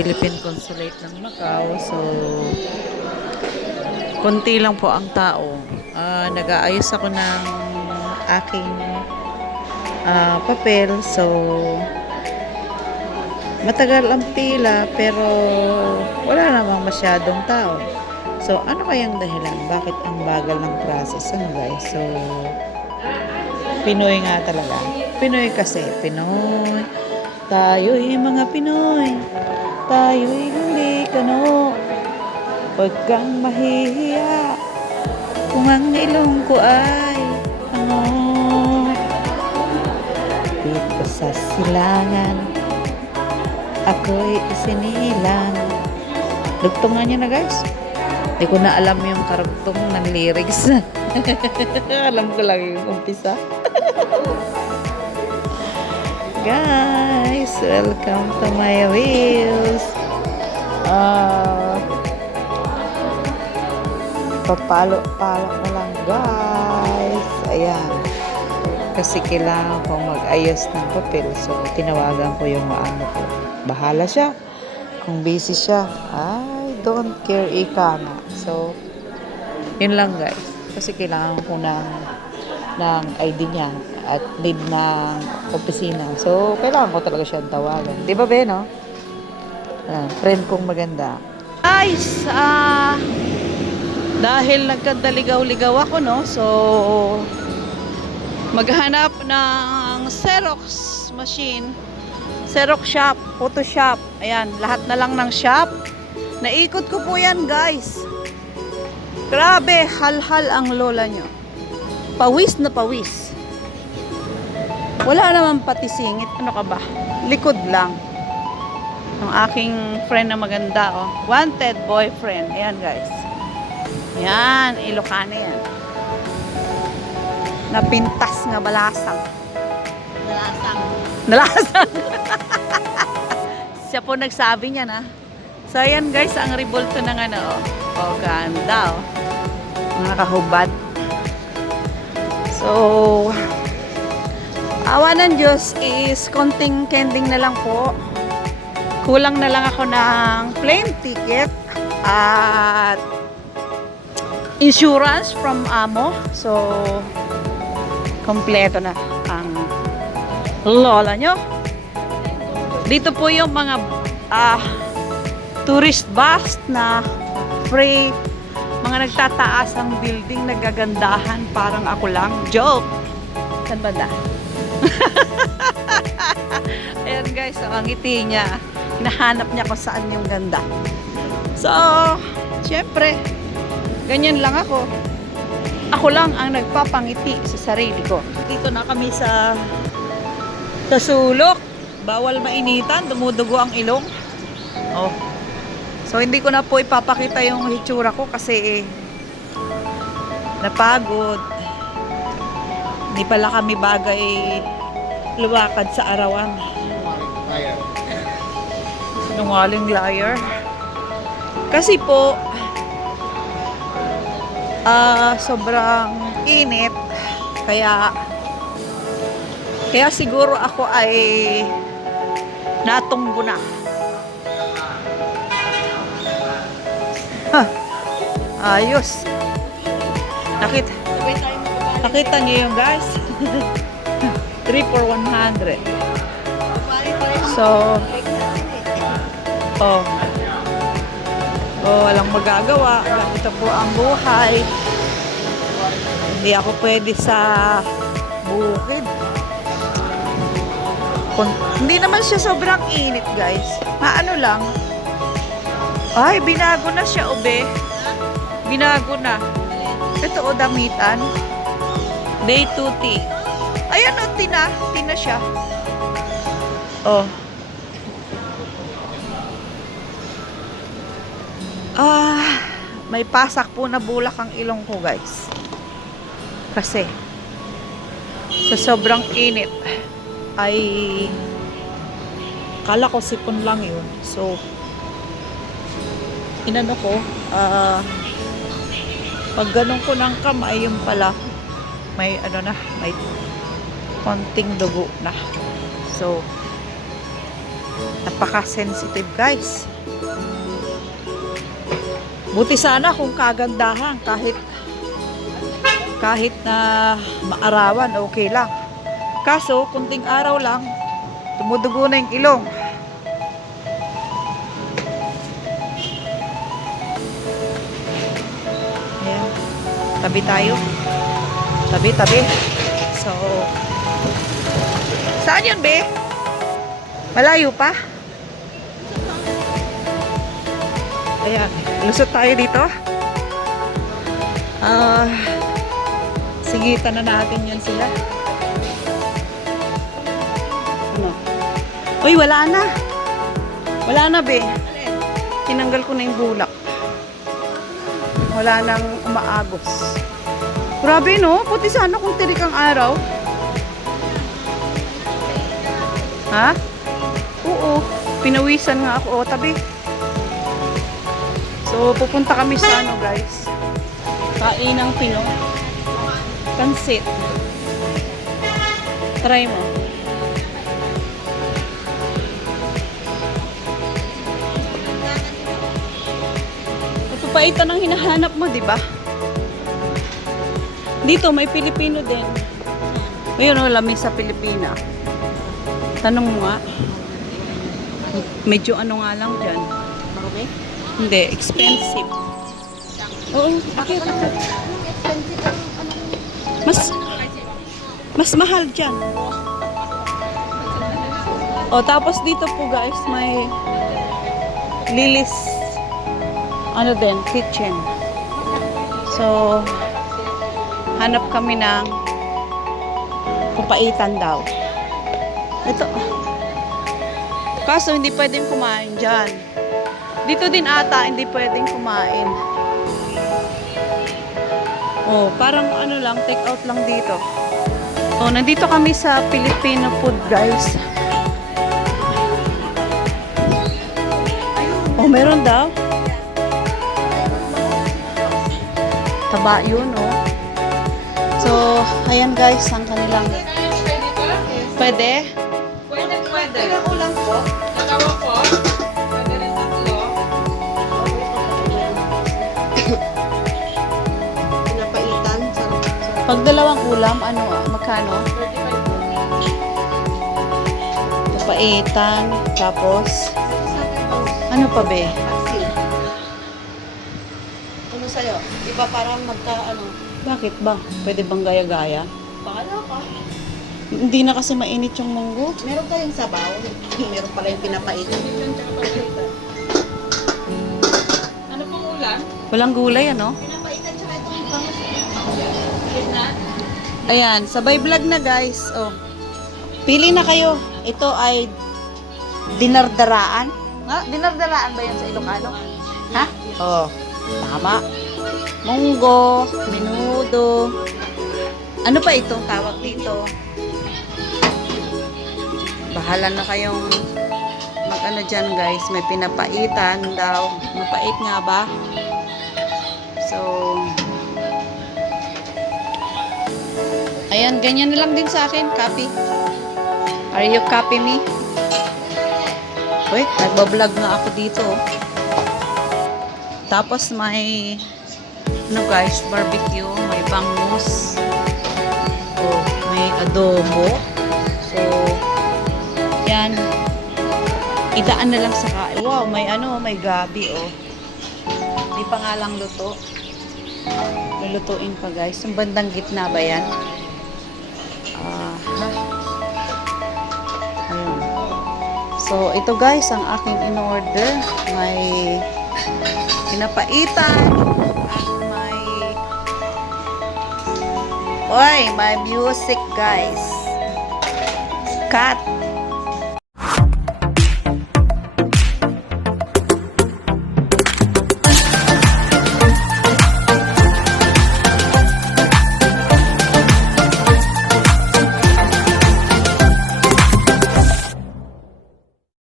Philippine Consulate ng Macau. So, konti lang po ang tao. Nag-aayos ako ng aking papel. So, matagal ang pila pero wala namang masyadong tao. So, ano kayang dahilan? Bakit ang bagal ng process? Ano guys? So, Pinoy nga talaga. Pinoy kasi. Pinoy. Tayo'y mga Pinoy. Tayo'y hindi kano. Huwag kang mahihiya. Kung ang ilong ko ay ano. Dito sa silangan, ako'y isinilang. Dugtungan niya na guys. Hindi ko na alam yung karugtong ng lyrics. Alam ko lang yung umpisa. Guys, welcome to my reels. Papalo-palo na lang guys. Ayan. Kasi kailangan ko mag-ayos ng papel. So, tinawagan ko yung ano ko. Bahala siya. Kung busy siya, I don't care ika na. So, yun lang guys. Kasi kailangan ko ng ID niya at need ng opisina. So, kailangan ko talaga siyang tawagan. Di ba, Ben, no? Friend kong maganda. Guys, dahil nagkadaligaw-ligaw ako, no? So, maghanap ng Xerox machine. Xerox shop, Photoshop. Ayan, lahat na lang ng shop. Naikot ko po yan, guys. Grabe, hal-hal ang lola nyo. Pawis na pawis. Wala naman pati singit. Ano ka ba? Likod lang. Ang aking friend na maganda, oh. Wanted boyfriend. Ayan, guys. Ayan, Ilocano yan. Napintas nga balasang. Nalasang. Siya po nagsabi niya na. So, ayan guys, ang revolto ng ano, oh, ganda, oh. Mga kahubad. So, awa ng Diyos is konting kending na lang po. Kulang na lang ako ng plane ticket at insurance from Amo. So, kompleto na ang lola nyo. Dito po yung mga tourist bus na free, mga nagtataas ang building, nagagandahan, parang ako lang. Joke! Saan ba da? Ayan guys, ang ngiti niya. Hinahanap niya kung saan yung ganda. So, syempre, ganyan lang ako. Ako lang ang nagpapangiti sa sarili ko. Dito na kami sa sulok. Bawal mainitan, dumudugo ang ilong. Oh. So, hindi ko na po ipapakita yung hitsura ko kasi napagod. Hindi pala kami bagay luwakad sa arawan. Sinungaling liar. Kasi po, sobrang init. Kaya siguro ako ay natunggo na. Ayos. Nakita niyo yung guys. 3 for 100. So, walang magagawa. Ganito po ang buhay. Hindi ako pwede sa bukid. Hindi naman siya sobrang init, guys. Ano lang. Ay, binago na siya, obe. Binago na. Ito, o, damitan. Day 2T. Ayan, o, tina siya. Oh. May pasak po na bulak ang ilong ko, guys. Kasi, sa sobrang init, ay kala ko sipon lang yun. So, inano ko, pag ganun ko ng kamay, yung pala, may ano na, may konting dugo na. So, Napaka-sensitive guys. Buti sana kung kagandahan kahit na maarawan, okay lang. Kaso, kunting araw lang, tumudugo na yung ilong. Ayan. Tabi tayo. Tabi. So, saan yun, be? Malayo pa? Ayan. Lusot tayo dito. Sigitan na natin yan sila. Ano? Uy, wala na. Wala na, be. Tinanggal ko na yung bulak. Wala nang umaagos. Grabe, no? Puti sana kung tirik ang araw. Ha? Oo. Pinawisan nga ako. O, tabi. So, pupunta kami sa ano, guys. Kainang Pinoy. Pansit. Try mo. Papaitan ang hinahanap mo, di ba? Dito, may Pilipino din. Ayun, lamesa sa Pilipina. Tanong mo nga. Medyo ano nga lang dyan. Marumi? Hindi, expensive. Oo, bakit? Mas mahal dyan. O, tapos dito po guys, may Lilis ano din, kitchen. So, hanap kami ng papaitan daw. Ito. Kaso, hindi pwedeng kumain dyan. Dito din ata, hindi pwedeng kumain. Oh, parang ano lang, take out lang dito. Oh, nandito kami sa Filipino food, guys. Oh, meron daw. Taba yun, oh. So, ayan guys, ang kanilang... Pwede? Pwede. Ilang ulam po? Dalawa po. Pwede rin tatlo. Pinapaitan. Pag dalawang ulam, ano, magkano? 35 po. Papaitan, tapos... Ano pa be? Ano sa'yo? Iba parang magka, ano? Bakit ba? Pwede bang gaya-gaya? Pakala ka. Hindi na kasi mainit yung munggo. Meron kayong sabaw. Meron pala yung pinapaitan. Ano pong ulam? Walang gulay, ano? Pinapaitan tsaka itong bangus. Ayan, sabay vlog na guys. Oh. Pili na kayo. Ito ay dinardaraan. Ha? Dinardaraan ba yan sa Ilocano? Ha? Oh, tama. Munggo, menudo. Ano pa itong tawag dito? Bahala na kayong mag-ano dyan guys. May pinapaitan daw. Mapait nga ba? So, ayan, ganyan na lang din sa akin. Copy. Are you copy me? Wait, nagbablog nga ako dito. Tapos may ano guys, barbecue, may bangus. Oh, may adobo. So, yan. Idaan na lang sa kain. Wow, may ano, may gabi oh. Di pa nga lang luto. Lulutuin pa guys. Yung bandang gitna ba yan? Ayun. So, ito guys, ang aking in-order. May pinapaitan at may music guys. Cut.